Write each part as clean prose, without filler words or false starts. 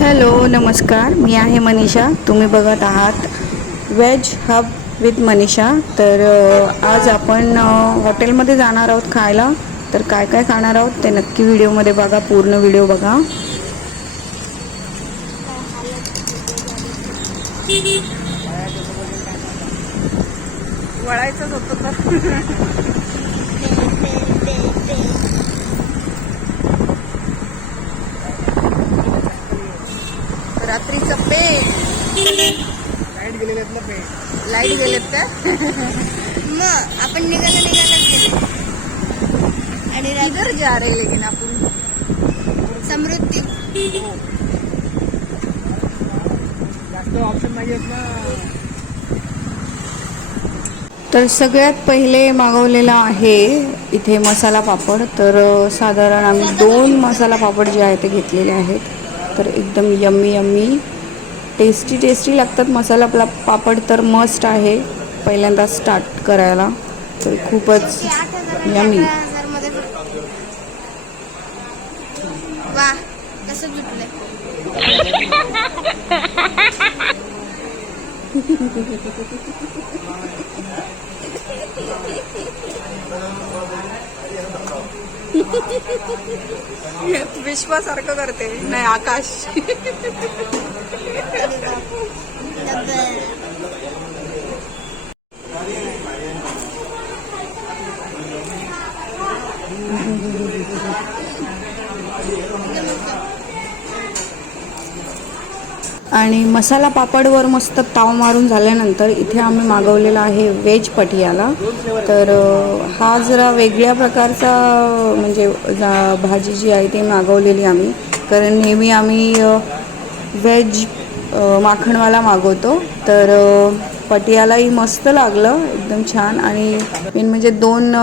Hello नमस्कार, मी आहे मनीषा. तुम्ही बघत आहात वेज हब विथ मनीषा. तर आज आपण हॉटेलमध्ये जाणार आहोत खायला. तर काय काय खाणार आहोत ते नक्की व्हिडिओमध्ये बघा, पूर्ण व्हिडिओ बघा. वळायचंच होतं तर रात्रीचं लाईट गेलेत का? मग आपण निघाला आणि इधर जा रहे लेकिन आपण समृद्धी जास्त ऑप्शन नाही आहेत ना. तर सगळ्यात पहिले मागवलेला आहे इथे मसाला पापड. तर साधारण आम्ही 2 मसाला पापड जे आहे ते घेतलेले आहेत. तर एकदम यम्मी यम्मी टेस्टी लागतात मसाला पापड. तर मस्ट आहे पहिल्यांदा स्टार्ट करायला. तर खूपच यम्मी. मध्ये वा कसं जुटलंय. विश्वासारखं करते नाही आकाश. आणि मसाला पापडवर मस्त ताव मारून झाल्यानंतर इथे आम्ही मागवलेला आहे व्हेज पटियाला. तर हा जरा वेगळ्या प्रकारचा म्हणजे भाजी जी आहे ती मागवलेली आम्ही. कारण नेहमी आम्ही व्हेज माखणवाला मागवतो. तर पटियालाही मस्त लागलं, एकदम छान. आणि मेन म्हणजे 2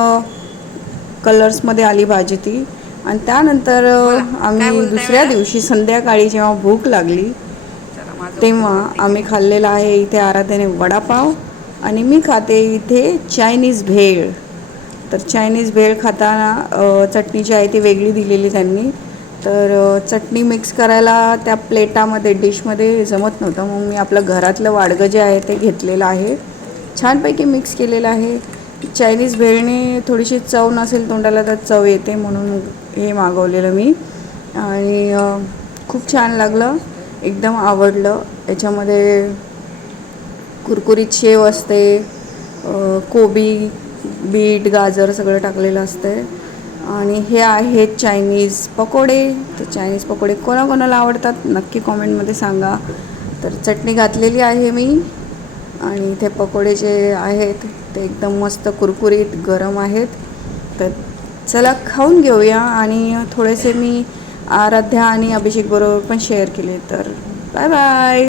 कलर्समध्ये आली भाजी ती. आणि त्यानंतर आम्ही दुसऱ्या दिवशी संध्याकाळी जेव्हा भूक लागली तेव्हा आम्ही खाल्लेला आहे इथे आराध्याने वडापाव. आणि मी खाते इथे चायनीज भेळ. तर चायनीज भेळ खाताना चटणी जी आहे ती वेगळी दिलेली त्यांनी. तर चटणी मिक्स करायला त्या प्लेटामध्ये डिशमध्ये जमत नव्हतं. मग मी आपलं घरातलं वाडगं जे आहे ते घेतलेलं आहे. छानपैकी मिक्स केलेलं आहे. चायनीज भेळने थोडीशी चव नसेल तोंडाला तर चव येते, म्हणून हे मागवलेलं मी. आणि खूप छान लागलं, एकदम आवडलं. याच्यामध्ये कुरकुरीत शेव असते, कोबी, बीट, गाजर सगळं टाकलेलं असते. आणि हे आहेत चायनीज पकोडे. तर चायनीज पकोडे कोणाकोणाला आवडतात नक्की कॉमेंटमध्ये सांगा. तर चटणी घातलेली आहे मी. आणि इथे पकोडे जे आहेत ते एकदम मस्त कुरकुरीत गरम आहेत. तर चला खाऊन घेऊया. आणि थोडेसे मी आराध्या आणि अभिषेक बरोबर पण शेअर केले. तर बाय बाय.